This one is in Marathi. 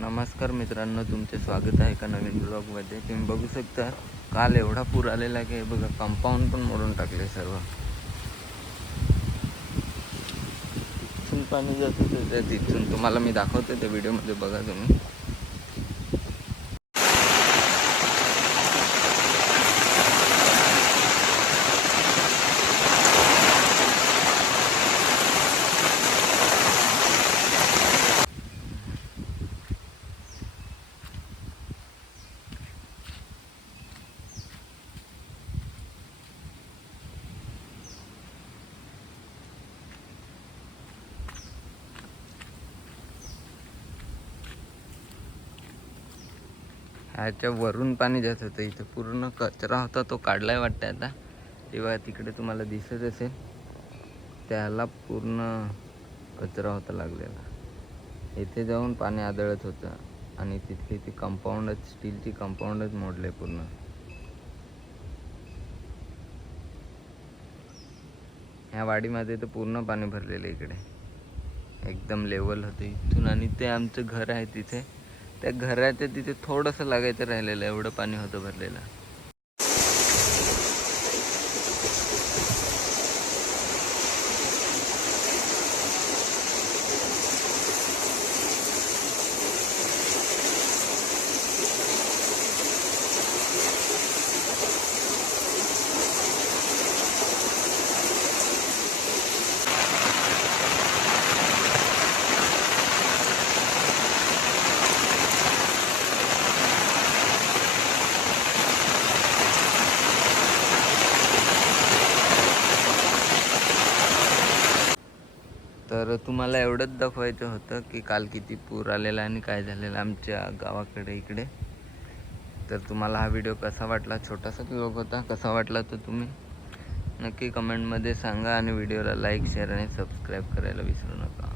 नमस्कार मित्रांनो, तुमचे स्वागत आहे एका नवीन ब्लॉगमध्ये। तुम्ही बघू शकता काल एवढा पूर आलेला की बघा, कंपाऊंड पण मोडून टाकले सर्व। इथून पाणी जात होतं, तिथून तुम्हाला मी दाखवते त्या व्हिडिओमध्ये, बघा तुम्ही। ह्याच्या वरून पाणी जात होतं, इथे पूर्ण कचरा होता, तो काढलाय वाटतं आता। तेव्हा तिकडे तुम्हाला दिसत असेल, त्याला पूर्ण कचरा होता लागलेला। इथे जाऊन पाणी आदळत होतं आणि तिथली ती कंपाऊंडच, स्टीलची कंपाऊंडच मोडले पूर्ण। ह्या वाडीमध्ये तर पूर्ण पाणी भरलेलं इकडे, एकदम लेवल होतं इथून। आणि ते आमचं घर आहे तिथे, त्या घराच्या तिथे थोडंसं लागायचं राहिलेलं, एवढं पाणी होतं भरलेलं। तर तुम्हाला एवढंच दाखवायचं होतं की काल किती पूर आलेला आणि काय झालेलं आमच्या गावाकडे इकडे। तर तुम्हाला हा व्हिडिओ कसा वाटला, छोटासा व्लॉग होता, कसा वाटला तर तुम्ही नक्की कमेंटमध्ये सांगा। आणि व्हिडिओला लाईक, शेअर आणि सबस्क्राईब करायला विसरू नका।